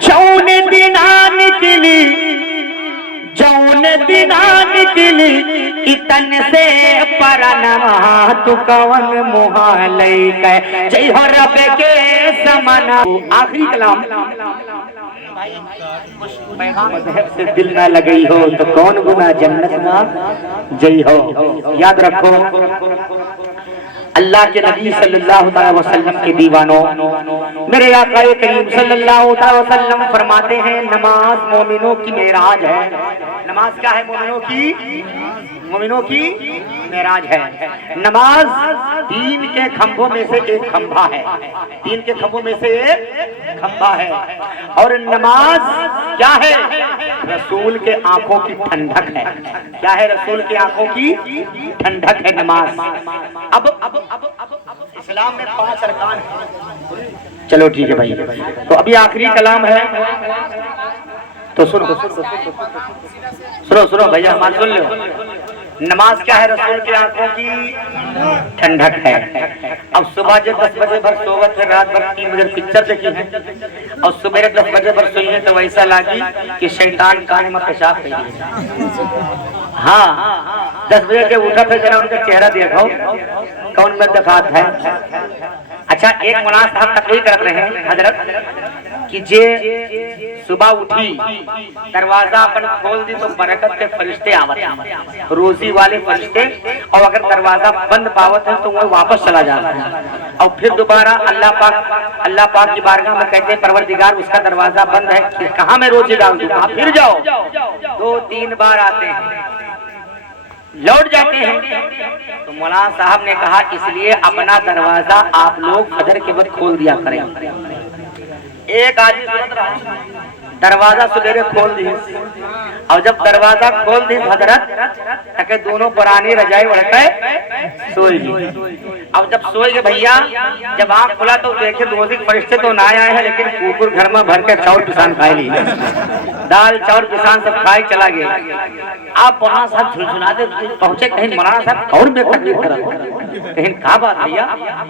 जौन दिना निकली, जौन दिना निकली इतन से परनमा तू कवन मुहालय कै जय हो रब के समना। आखिरी कलाम मजहब से दिल ना लगई हो तो कौन गुना जन्नत में जई हो। याद रखो अल्लाह के नबी सल्लल्लाहु अलैहि वसल्लम के दीवानों, मेरे आका करीम सल्लल्लाहु अलैहि वसल्लम फरमाते हैं नमाज मोमिनों की मेराज है। नमाज क्या है? मोमिनों की मेराज है। नमाज दीन के खंभों में से एक खंभा है, दीन के खंभों में से एक खंभा है। और नमाज क्या है? रसूल के आंखों की ठंडक है। क्या है? रसूल की आंखों की ठंडक है नमाज। अब इस्लाम में 5 अरकान है। चलो ठीक है भाई, तो अभी आखिरी कलाम है तो सुनो भैया, हमारे सुन लो। नमाज क्या है? रसूल की आंखों की ठंडक है। अब सुबह जब 10 बजे भर सोवत है, रात भर 3 बजे पिक्चर देखी है और सुबह 10 बजे भर सोई है तो वैसा लागी कि शैतान कान में पेशाब कर दिया। हाँ, 10 बजे के उठा थे, जरा उनका चेहरा देखो कौन में दिखात है। अच्छा, एक मौलाना साहब तकरीर कर रहे हैं हजरत कि जे सुबह उठी दरवाजा अपन खोल दी तो बरकत के फरिश्ते आवत हैं, रोजी वाले फरिश्ते, और अगर दरवाजा बंद पावत है तो वो वापस चला जाता है और फिर दोबारा अल्लाह पाक की बारगाह में कहते हैं परवरदिगार उसका दरवाजा बंद है, कहाँ मैं रोजी डाल दूं, कहाँ फिर जाओ। 2-3 बार आते हैं, लौट जाते हैं। तो मौलाना साहब ने कहा इसलिए अपना दरवाजा आप लोग फजर के वक्त खोल दिया करें। एक आदमी दरवाजा सवेरे खोल दी और जब दरवाजा खोल दी हजरत तक दोनों पुरानी रजाई उड़के सोई गई। अब जब सोई गए भैया, जब आँख खुला तो देखे रोजी फरिश्ते तो ना आए हैं, लेकिन कुकुर घर में भर के चाउर पिसान खाए ली, दाल चाउर पिसान सब खाए चला गया। आप मौलाना साहब झुलझुलाते पहुंचे, कहीं मौलाना साहब और में तकरीर करो, कहीं कहा बात भैया?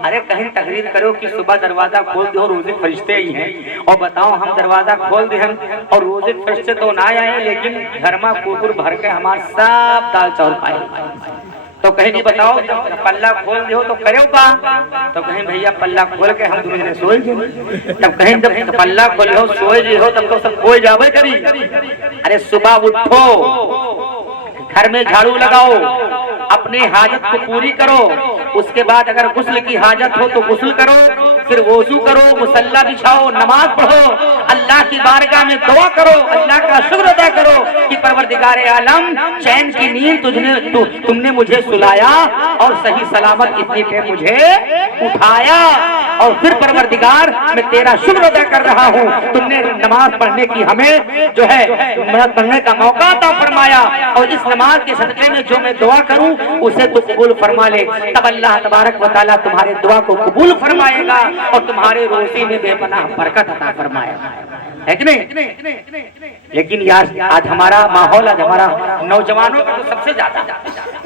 अरे कहीं तकरीर करो कि सुबह दरवाजा खोल दो रोजी फरिश्ते ही हैं, और बताओ हम दरवाजा खोल दे हम और रोजी फरिश्ते तो ना आए, लेकिन घर में कुकुर भर के हमारे सब दाल चाउर खाए। तो कहीं नहीं बताओ पल्ला खोल दो तो करो का? तो कहीं भैया पल्ला खोल के हम दोनों सोए गए। तब कहीं जब पल्ला खोलो सोए जी हो तब तो सब खोए जावे करी। अरे सुबह उठो, घर में झाड़ू लगाओ, अपने हाजत को पूरी करो, उसके बाद अगर गुस्ल की हाजत हो तो गुस्ल करो, फिर वजू करो, मुसल्ला बिछाओ, नमाज पढ़ो, अल्लाह की बारगाह में दुआ करो, अल्लाह का शुक्र अदा करो कि परवरदिगारे आलम चैन की नींद तुमने मुझे सुलाया और सही सलामत इतनी पे मुझे उठाया, और फिर परवरदिगार मैं तेरा शुक्र अदा कर रहा हूँ, तुमने नमाज पढ़ने की हमें जो है पढ़ने का मौका अता फरमाया, और इस नमाज के सदक़े में जो मैं दुआ करूँ उसे तो कबूल फरमा ले। तब अल्लाह तबारक व तआला तुम्हारे दुआ को कबूल फरमाएगा और तुम्हारे रोज़ी में बेपनाह बरकत अता फरमाएगा, है कि नहीं? लेकिन आज हमारा माहौल, आज हमारा नौजवानों का तो सबसे ज्यादा,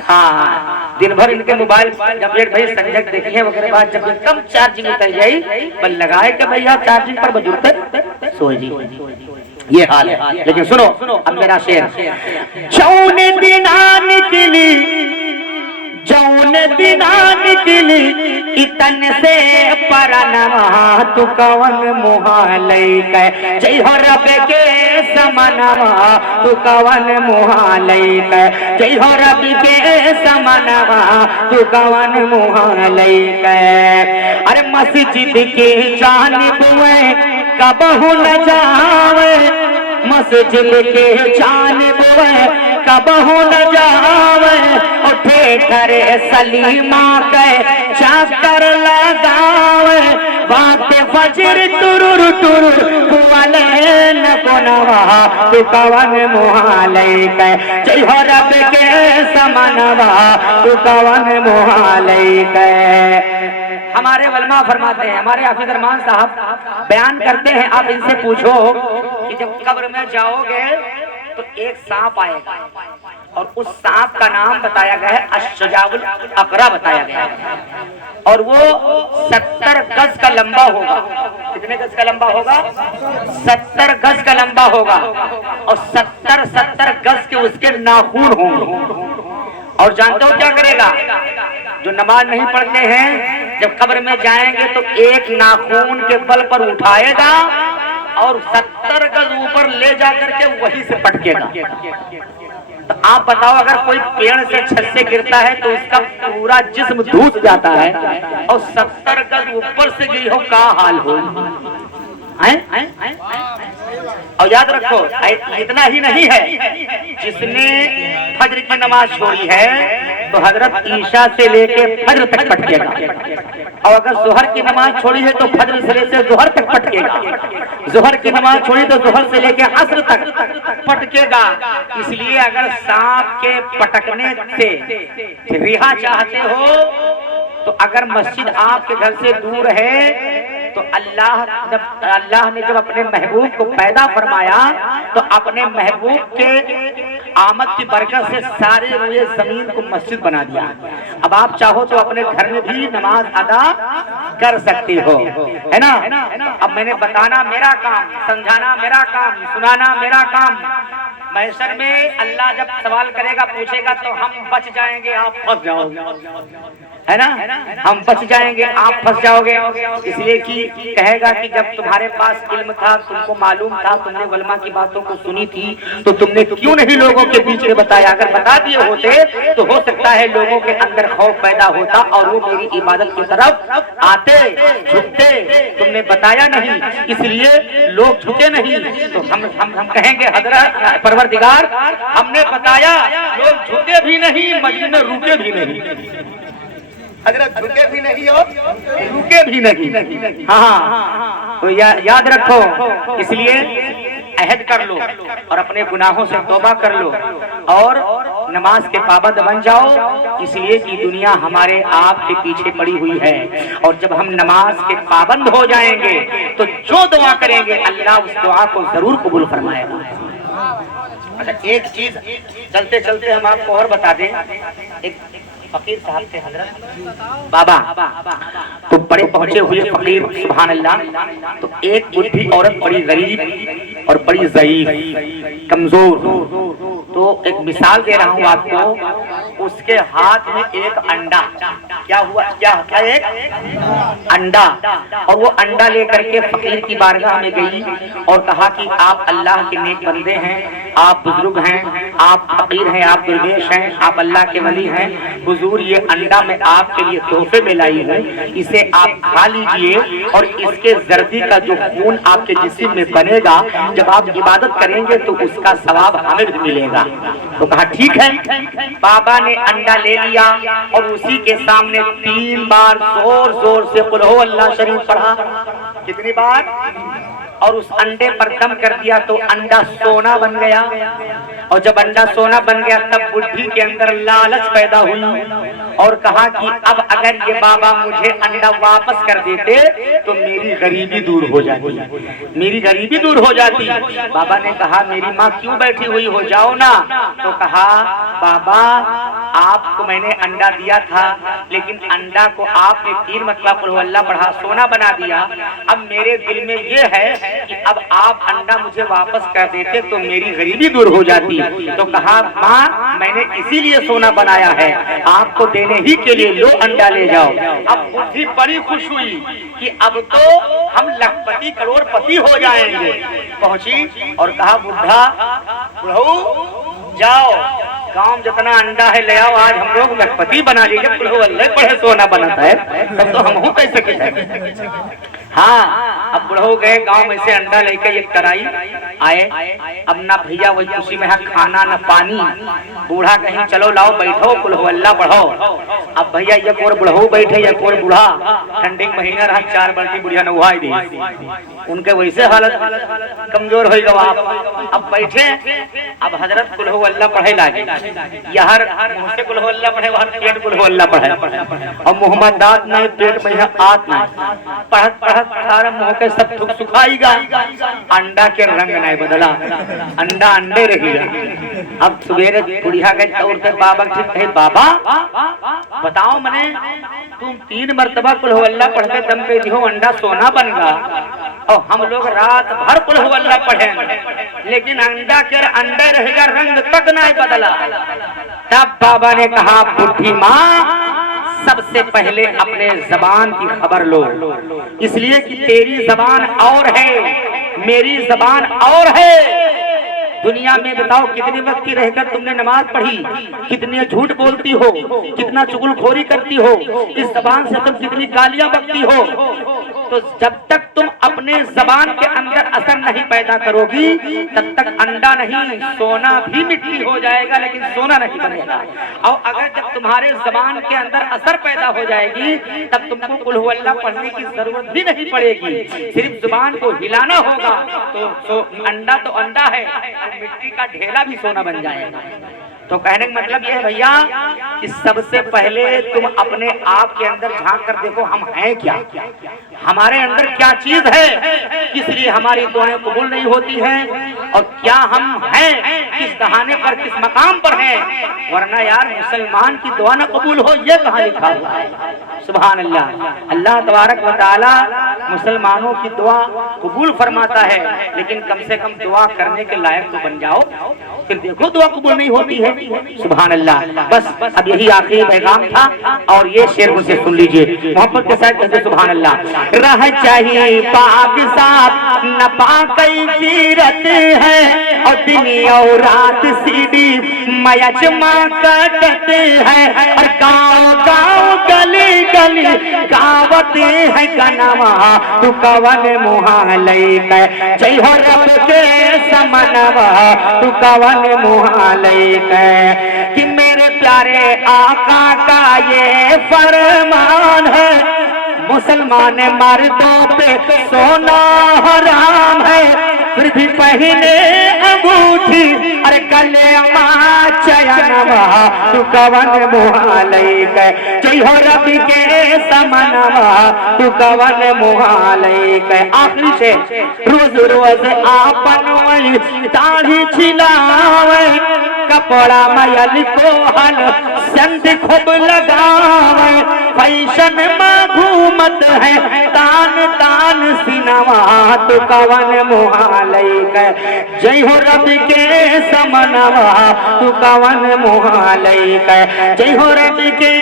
हाँ, दिन भर इनके मोबाइल जब भाई संजक देखिए वगैरह बाद जब कम चार्जिंग उतर जाई बल लगाए के भैया चार्जिंग पर बजुरते सोए जी, ये हाल है। लेकिन सुनो अब मेरा शेर, जौन दिना निकली, जौन दिना निकली इतन से परनमा तू कवन मुहालय कै जय हो रब के समनमा तू कवन मुहालय कै जय हो रब के समनमा तू कवन मुहालय कै। अरे मस्जिद के जानिब में कबहू न जावे, मस्जिद के जानिब में कबहू न जावे, उठे करे सलीमा के चाकर लगावे, बात फजर तुरुर तुरुर कुवले न कोनवा तू कवन मुहालय कै जय हो रब के समनवा तू कवन मुहालय कै। हमारे वलमा फरमाते हैं, हमारे हाफिज रहमान साहब बयान करते हैं, आप इनसे पूछो कि जब कब्र में जाओगे तो एक सांप आएगा और उस सांप का नाम बताया गया है अश्शजाउल अकरा बताया गया है। और वो 70 गज का लंबा होगा। कितने गज का लंबा होगा? 70 गज का लंबा होगा। और 70 गज के उसके नाखून होंगे। और जानते हो क्या करेगा? जो नमाज नहीं पढ़ते हैं, जब कब्र में जाएंगे तो एक नाखून के बल पर उठाएगा और 70 गज ऊपर ले जाकर के वहीं से पटकेगा। तो आप बताओ, अगर कोई पेड़ से छत से गिरता है तो उसका पूरा जिस्म धूस जाता है, और 70 गज ऊपर से गिरी हो, क्या हाल हो? और याद रखो, इतना ही नहीं है, जिसने फज्र की नमाज छोड़ी है तो हजरत ईशा से लेके फज्र तक पटकेगा। और अगर जोहर की नमाज छोड़ी है तो फज्र से लेके जोहर तक पटकेगा। जोहर की नमाज छोड़ी तो जोहर से लेके असर तक पटकेगा। इसलिए अगर सांप के पटकने से रिहा चाहते हो तो अगर मस्जिद आपके घर से दूर है तो अल्लाह ने जब अपने महबूब को पैदा फरमाया तो अपने महबूब के आमद की बरकत से सारे रुए जमीन को मस्जिद बना दिया। अब आप चाहो तो अपने घर में भी नमाज अदा कर सकती हो, है ना? अब मैंने बताना मेरा काम, समझाना मेरा काम, सुनाना मेरा काम। महशर में अल्लाह जब सवाल करेगा, पूछेगा तो हम बच जाएंगे, आप फंस जाओगे, है ना? हम बच जाएंगे, आप फंस जाओगे। इसलिए कि कहेगा कि जब तुम्हारे पास इल्म था, तुमको मालूम था, तुमने वलमा की बातों को सुनी थी, तो तुमने क्यों नहीं लोगों के बीच में बताया? अगर बता दिए होते तो हो सकता है लोगों के अंदर खौफ पैदा होता और वो मेरी इबादत की तरफ आते, झुकते। तुमने बताया नहीं, इसलिए लोग झुके नहीं। तो हम कहेंगे हजरत परवरदिगार, हमने बताया, लोग झुके भी नहीं, मस्जिद में रुके भी नहीं। हजरत रुके भी नहीं और रुके भी नहीं। हाँ, तो याद रखो। इसलिए अहद कर लो और अपने गुनाहों से तौबा कर लो और नमाज के पाबंद बन जाओ। इसलिए कि दुनिया हमारे आपके पीछे पड़ी हुई है, और जब हम नमाज के पाबंद हो जाएंगे तो जो दुआ करेंगे अल्लाह उस दुआ को जरूर कबूल फरमाएगा। अच्छा, एक चीज चलते चलते हम आपको और बता दें। एक फकीर साहब थे हजरत बाबा, तो बड़े पहुंचे हुए फकीर, सुभान अल्लाह। तो एक बुढ़ी औरत, बड़ी गरीब और बड़ी ज़ईफ, कमजोर। तो एक मिसाल दे रहा हूँ आपको। उसके हाथ में एक अंडा, क्या हुआ, क्या था? एक अंडा। और वो अंडा लेकर के फकीर की बारगाह में गई और कहा कि आप अल्लाह के नेक बंदे हैं, आप बुजुर्ग हैं, आप फकीर हैं, आप दुर्वेश हैं, आप अल्लाह के वली हैं। हुजूर, ये अंडा मैं आपके लिए तोहफे में लाई हूँ, इसे आप खा लीजिए और इसके जर्दी का जो खून आपके जिस्म में बनेगा, जब आप इबादत करेंगे तो उसका सवाब हमें भी मिलेगा। तो कहा ठीक है। बाबा ने अंडा ले लिया और उसी के सामने 3 बार जोर जोर से कुल हु अल्लाह शरीफ पढ़ा। कितनी बार? और उस अंडे पर दम कर दिया तो अंडा सोना बन गया। और जब अंडा सोना बन गया तब बुढ़ी के अंदर लालच पैदा हुई और कहा कि अब अगर ये बाबा मुझे अंडा वापस कर देते तो मेरी गरीबी दूर हो जाती, मेरी गरीबी दूर हो जाती। बाबा ने कहा, मेरी माँ क्यों बैठी हुई हो, जाओ ना। तो कहा, बाबा आपको मैंने अंडा दिया था, लेकिन अंडा को आपने 3 मरतबा कुल हु अल्लाह पढ़ा, सोना बना दिया। अब मेरे दिल में ये है कि अब आप अंडा मुझे वापस कर देते तो मेरी गरीबी दूर हो जाती। तो कहा, माँ मैंने इसीलिए सोना बनाया है, आपको देने ही के लिए, लो अंडा ले जाओ। अब बुद्धि बड़ी खुश हुई कि अब तो हम लखपति करोड़पति हो जाएंगे। पहुंची और कहा, बुढ़ा बुढ़ऊ जाओ, गांव जितना अंडा है ले आओ, आज हम लोग लखपति बना लीजिए। कुल हु अल्लाह पढ़े सोना बनाता है, तब तो हम हो कैसे कैसे। हाँ, अब बुढ़ऊ गए गांव में से अंडा लेके एक तराई आए। अब ना भैया वही खुशी में खाना न पानी। बूढ़ा कहीं चलो लाओ बैठो, कुल हु अल्लाह पढ़ो। अब भैया एक और बुढ़ऊ बैठे, एक और बूढ़ा। ठंडी महीना रहा, 4 बाल्टी बुढ़िया नहाई दी। उनके वैसे हालत कमजोर हो गवा। अब बैठे, अब हजरत कुल हु अल्लाह पढ़े लागे। यार मुझसे कुल हु अल्लाह पढ़े, वहाँ पेट कुल हु अल्लाह पढ़े और मोहम्मद दात नहीं, पेट में आत नहीं। पढ़त पढ़त पढ़त प्रारंभ होकर सब थुक सुखाईगा, अंडा के रंग नहीं बदला, अंडा अंडे रहेगा। अब सवेरे बुढ़िया गए तौर पे बाबा जी कहे, बाबा बताओ मने तुम 3 मरतबा कुल हु अल्लाह पढ़ के दम पे दियो अंडा सोना बन गा, और हम लोग रात भर कुल हु अल्लाह पढ़े लेकिन अंडा के अंडे रहेगा, रंग तक नहीं बदला। तब बाबा ने कहा, बुढ़ी माँ सबसे पहले अपने जबान की खबर लो, इसलिए कि तेरी जबान और है, मेरी जबान और है। दुनिया में बताओ कितने वक्त की रहकर तुमने नमाज पढ़ी, कितने झूठ बोलती हो, कितना चुगलखोरी करती हो, इस जबान से तुम कितनी गालियां बकती हो। तो जब तक तुम अपने जबान के अंदर असर नहीं पैदा करोगी तब तक अंडा नहीं, सोना भी मिट्टी हो जाएगा लेकिन सोना नहीं बनेगा। और अगर जब तुम्हारे जबान के अंदर असर पैदा हो जाएगी तब तुमको कुल हु अल्लाह पढ़ने की जरूरत भी नहीं पड़ेगी, सिर्फ जुबान को हिलाना होगा तो अंडा तो अंडा है, मिट्टी का ढेला भी सोना बन जाएगा। तो कहने का मतलब यह है भैया कि सबसे पहले तुम अपने आप के अंदर झांक कर देखो, हम हैं क्या, हमारे अंदर क्या चीज है, किस लिए हमारी दुआएं कबूल नहीं होती हैं, और क्या हम हैं, किस दहाने पर, किस मकाम पर हैं। वरना यार मुसलमान की दुआ न कबूल हो ये कहाँ लिखा हुआ है? सुभान अल्लाह। अल्लाह तबारक व तआला मुसलमानों की दुआ कबूल फरमाता है, लेकिन कम से कम दुआ करने के लायक तो बन जाओ, फिर देखो दुआ कबूल नहीं होती है। सुभान अल्लाह। बस अब यही आखिरी पैगाम था और ये शेर मुझसे सुन लीजिए मोहब्बत के साथ कहते सुभान अल्लाह। रह चाहिए पाक साफ न पाकई सीरत है, और दिन और रात सीढ़ी मयचमा कटत है, और गाँव गाँव गली गली गावत है कनवा तू कवन मुहालय कै, जय हो रब के समनवा तू कवन मुहालय कै। कि मेरे प्यारे आका का ये फरमान है, मुसलमान मर्दों पे सोना हराम है, फिर भी पहने अंगूठी अरे गले चयनवा तू कवन मुहालय कै, जय हो रब के समनवा तू कवन मुहालय कै। आखिरी से रोज रोज आपन दाढ़ी छिलावे, कपड़ा मयल कोहन संत खूब लगावे, फैशन में घूमत है तान तान सिनवा तू कवन मुहालय कै, जय हो रब के समनवा तू कवन मुहालय कै, जय हो रब के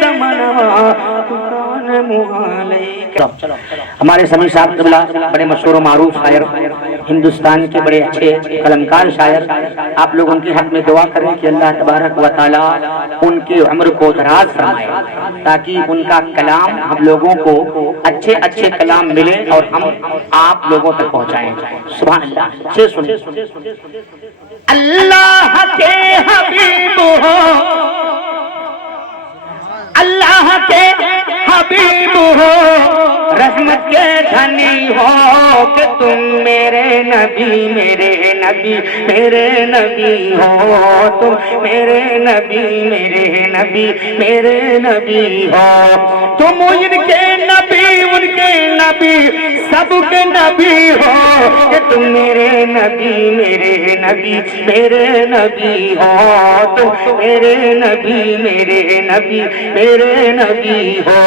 समनवा तू कवन मुहालय कै। हमारे समीर साहब क़िबला बड़े मशहूर और मारूफ शायर, हिंदुस्तान के बड़े अच्छे कलमकार शायर, आप लोग उनके हक में दुआ करें कि अल्लाह तबारक व तआला उनकी उम्र को दराज फरमाए, ताकि उनका कलाम हम लोगों को अच्छे अच्छे कलाम मिले और हम आप लोगों तक पहुंचाएं। सुभान अल्लाह। से सुनिए, अल्लाह के हबीब हो, अल्लाह के हबीब हो, रहमत के धनी हो, कि तुम मेरे नबी मेरे नबी मेरे नबी हो, तुम मेरे नबी मेरे नबी मेरे नबी हो, तुम इनके नबी उनके नबी सबके नबी हो, कि तुम मेरे नबी मेरे नबी मेरे नबी हो, तुम मेरे नबी मेरे नबी मेरे नबी हो।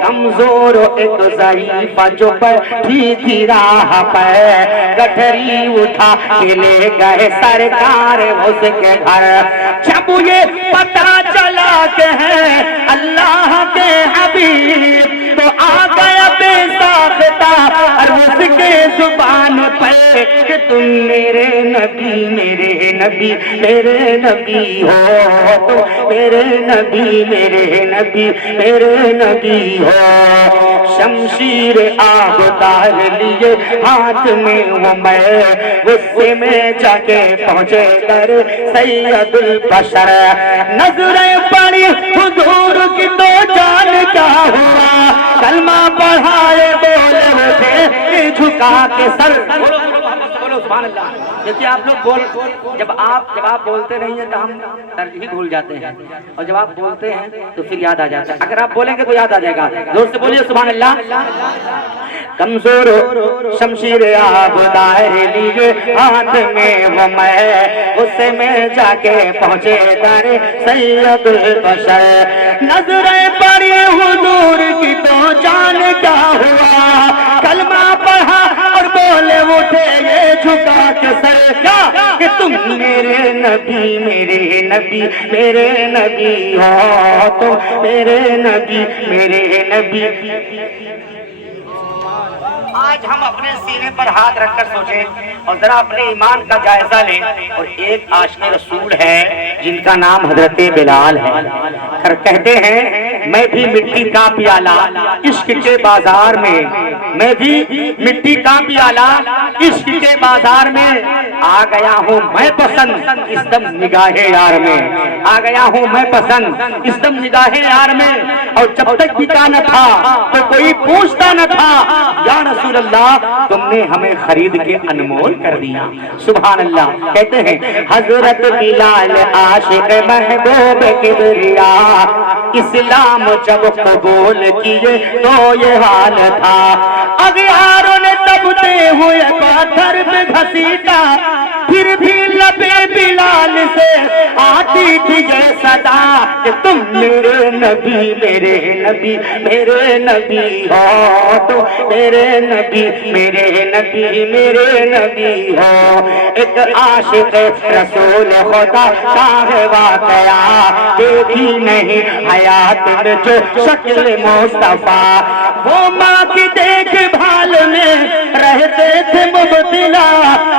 कमजोर एक ज़ईफ़ा जो बैठी थी राह पर, गठरी उठा के ले गए सरकार उसके घर। जब ये पता चला के है अल्लाह के हबीब तो आ गया बेसाख्ता और उसके जुबान पर कि तुम मेरे नबी मेरे नबी मेरे नबी हो, तुम मेरे नबी मेरे नबी मेरे नबी हो। शमशीर आग डाल लिए हाथ में वो मैं, गुस्से में जाके पहुंचे कर सैयदुल बशर। नजरें पड़ी हुजूर की तो जान क्या हुआ, कलमा पढ़ाए बोले उठे झुका के सर। बोलो सुभान अल्लाह। देखिए आप लोग जब आप बोलते नहीं है तो हम तरजीह भूल जाते हैं, और जब आप बोलते हैं तो फिर याद आ जाता है। अगर आप बोलेंगे तो याद आ जाएगा। जोर से बोलिए सुभान अल्लाह। कमजोर शमशीर आप दायर लिए हाथ में वो मैं उससे में जाके पहुंचे दारे सैयदुल बशर। नजरें पड़ी हुजूर की तो जान क्या हुआ, कलमा पढ़ा और बोले उठे ये झुका के सर क्या कि तुम मेरे नबी मेरे नबी मेरे नबी हो, तुम मेरे नबी मेरे नबी। आज हम अपने सीने पर हाथ रखकर सोचें और जरा अपने ईमान का जायजा लें। और एक आशिक़ रसूल है जिनका नाम हजरत बिलाल है। खैर कहते हैं मैं भी मिट्टी का प्याला इश्क के बाजार में, मैं भी मिट्टी का प्याला इश्क के बाजार में आ गया हूँ मैं पसंद इस दम निगाहे यार में, आ गया हूँ मैं पसंद इस दम निगाहे यार में। और जब तक बिका न था तो कोई पूछता न था, या रसूल अल्लाह तुमने हमें खरीद के अनमोल कर दिया। सुभान अल्लाह। कहते हैं हजरत बिलाल आशिक महबूब किबरिया इस्लाम जब कबूल किए तो ये हाल था, अगयारों ने तबते हुए पाथर पे घसीटा, फिर भी लबे बिलाल से आती थी ये सदा कि तुम मेरे नबी मेरे नबी मेरे नबी हो, तो मेरे नबी मेरे नबी मेरे नबी हो। एक आशिक रसूल खुदा का है वाकया, देखी नहीं हयात में जो शक्ल मुस्तफा, वो माँ की देखभाल में रहते थे मुबतला,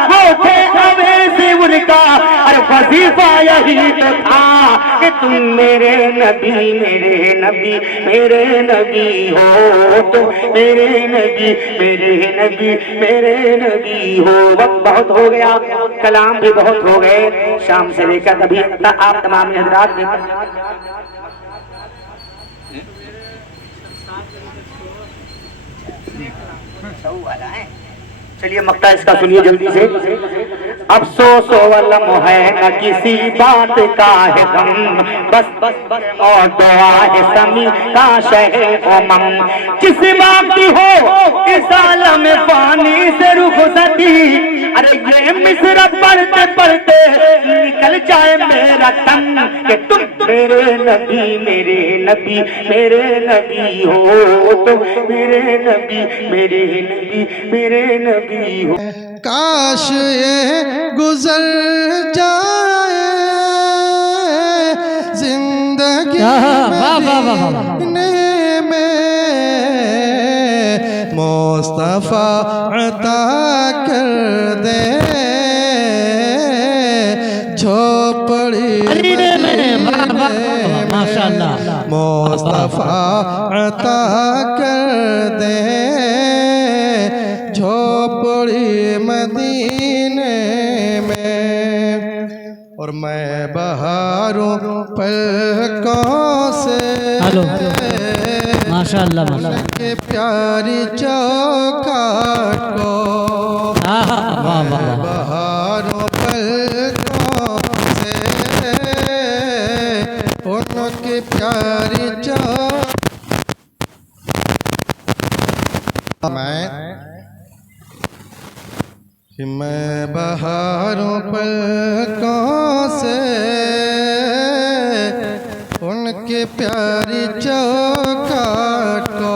वो थे अवैसे उनका और वजीफा यही तो था कि तुम मेरे नबी मेरे नबी मेरे नबी हो, तो मेरे नबी मेरे नबी मेरे नबी हो। वक्त बहुत हो गया, कलाम भी बहुत हो गए, शाम से लेकर अभी तक आप तमाम हजरात ने चलिए मक्ता इसका सुनिए जल्दी से। अफसोस वलम है न किसी बात का है गम, बस बस बस और दुआ है समी का शहे उमम। किस बात की हो इस आलम फानी से रुखसती, अरे ये मिस्र पढ़ते पढ़ते निकल जाए मेरा तन कि तुम मेरे नबी मेरे नबी मेरे नबी हो, तो मेरे नबी मेरे नबी मेरे नबी हो। काश ये गुजर जाए जिंदगी में मुस्तफा अता कर दे झोपड़ी माशाअल्लाह, मुस्तफा अता कर दे झोपड़ी मदीने में। और मैं बहारों पलकों से माशाअल्लाह माशाअल्लाह के प्यारी चौखट को, बहारों पलकों से उनकी प्यारी चौखट मैं बहारों पलकों से उनके प्यारी चौखट को,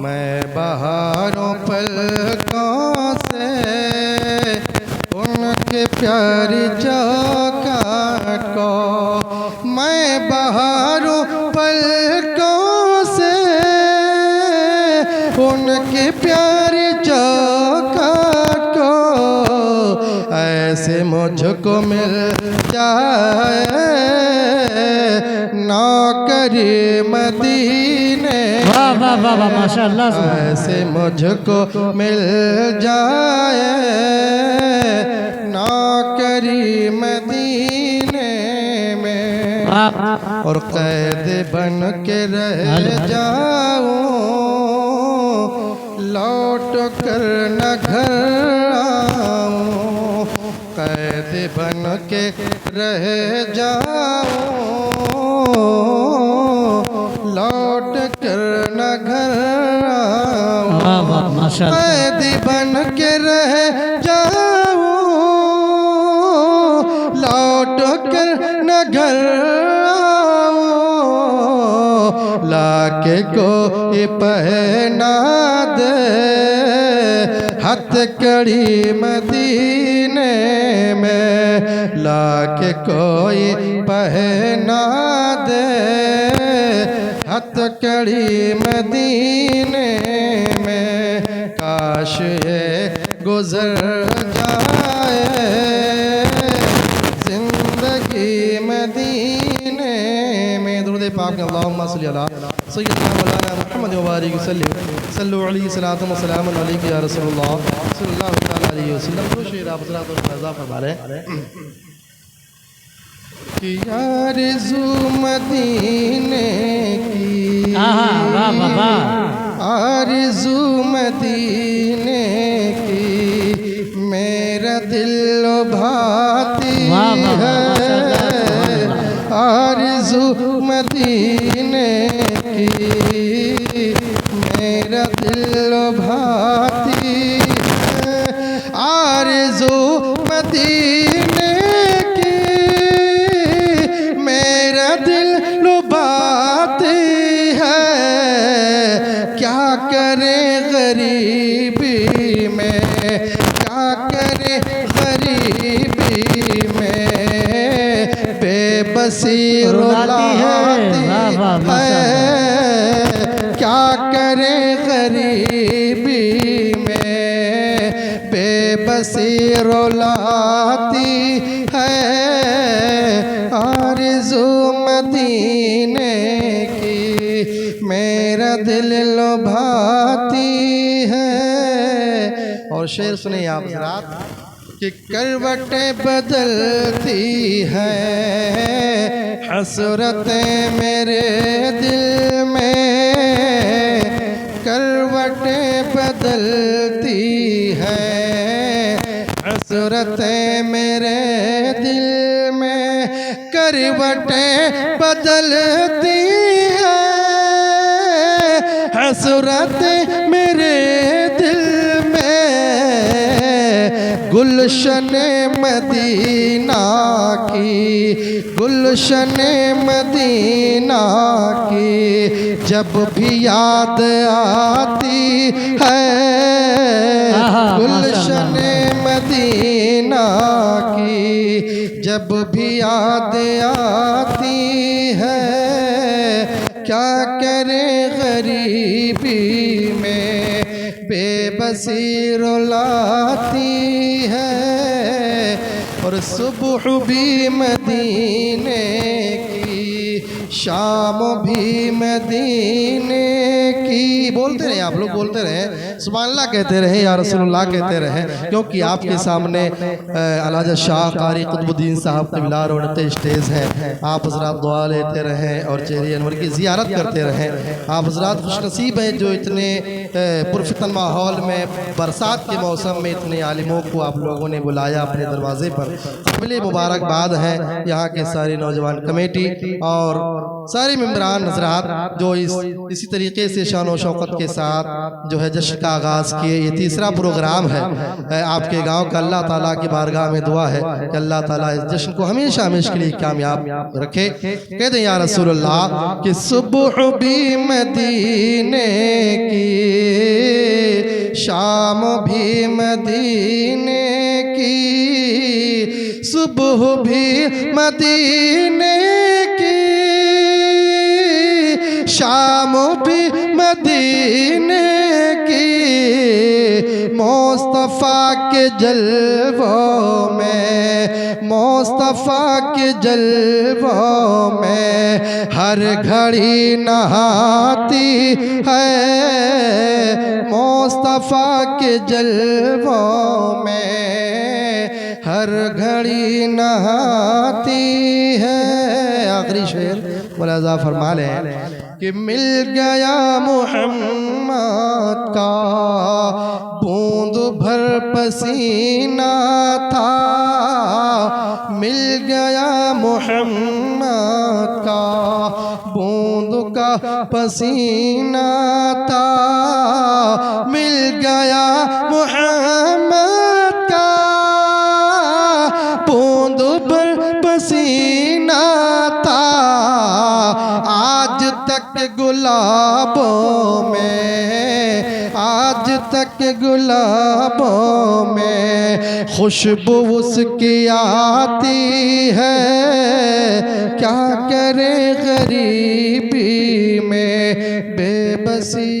मैं बहारों पलकों से उनके प्यारी चौखट को, मैं बहारों पलकों से उनके प्यारी चौखट को, ऐसे मुझको मिल जाए नौकरी मदीने, वाह वाह वाह वाह माशाअल्लाह, ऐसे मुझको मिल जाए नौकरी मदीने में, और कैद बन के रह जाऊं लौट कर न घर आऊं, कैद बन के रह जाऊं लौट कर न घर आऊं। माशाल्लाह। कैदी बन के रह जाऊं, लौट कर न घर आऊं, लाके कोई पहना दे हथकड़ी मदीने में, लाके कोई पहना दे हथकड़ी मदीने में। काश ये गुजर जाए जिंदगी मदीने में। दुरूद पाक में अल्लाहुम्मा सल्ली अला सय्यदना मौलाना मुहम्मद व बारिक वसल्लिम सल्लल्लाहु अलैहि सल्लम व सलाम अलैका या रसूलुल्लाह सल्लल्लाहु तआला अलैहि वसल्लम। तो शेर आप हज़रात और फज़ा फरमा रहे कि आरज़ू मदीने की, वाह वाह वाह, आरज़ू मदीने की मेरा दिल भाती है, आरज़ू मदीने की मेरा दिल भाती है, आरज़ू मदीने की मेरा दिल लुभाती है। क्या करे गरीबी में, क्या करे गरीबी में, बेबसी रुलाती है। क्या करे गरीबी में, बेबसी रुलाती है, आरज़ू मदीने की मेरा दिल लुभाती है। और शेर सुने आप हज़रात कि करवटें बदलती हैं हसरतें मेरे दिल में, करवटें बदलती हैं हसरतें मेरे दिल में, करवटें बदलती हैं हसरतें मेरे दिल में, गुलशन मदीना की, गुलशन मदीना की जब भी याद आती है, गुलशन मदीना की जब भी याद आती है। क्या करे गरीबी में, बेबसी रुलाती है। और सुबह भी मदीने की, शाम भी मदीने की। बोलते रहे आप लोग, बोलते रहे सुभान अल्लाह कहते रहे, या रसूलुल्लाह कहते रहे, क्योंकि आपके सामने अलाजा शाह कारी कुतुबुद्दीन साहब क़िबला रोड पे स्टेज है। आप हज़रात दुआ लेते रहें और चेहरे अनवर की ज़ियारत करते रहें। आप हज़रात खुशनसीब हैं जो इतने पुरफितन माहौल में बरसात के मौसम में इतने आलिमों को आप लोगों ने बुलाया अपने दरवाजे पर। काबिल मुबारकबाद है यहाँ के सारी नौजवान कमेटी और सारे मेम्बरान हज़रात जो इसी तरीके से शान और शौकत के साथ जो है जश्न का आगाज़ किए। ये तीसरा प्रोग्राम है आपके गांव का। अल्लाह ताला की बारगाह में दुआ है कि अल्लाह ताला इस जश्न को हमेशा हमेशा के लिए कामयाब रखे। कहते हैं या रसूलुल्लाह कि सुबह भी मदीने की, शाम भी मदीने की, सुबह भी मदीने की, शाम भी मदीने की, मुस्तफ़ा के जलवों में, मुस्तफ़ा के जलवों में हर घड़ी नहाती है, मुस्तफ़ा के जलवों में हर घड़ी नहाती है। आखिरी शेर मुलाज़ा फरमा लें कि मिल गया मोहम्मद का बूंद भर पसीना था, मिल गया मोहम्मद का बूंद का पसीना था, मिल गया मोहम्मद का बूंद पर पसीना था। आज तक गुलाबों में, आज तक गुलाबों में खुशबू उसकी आती है। क्या करे गरीबी में बेबसी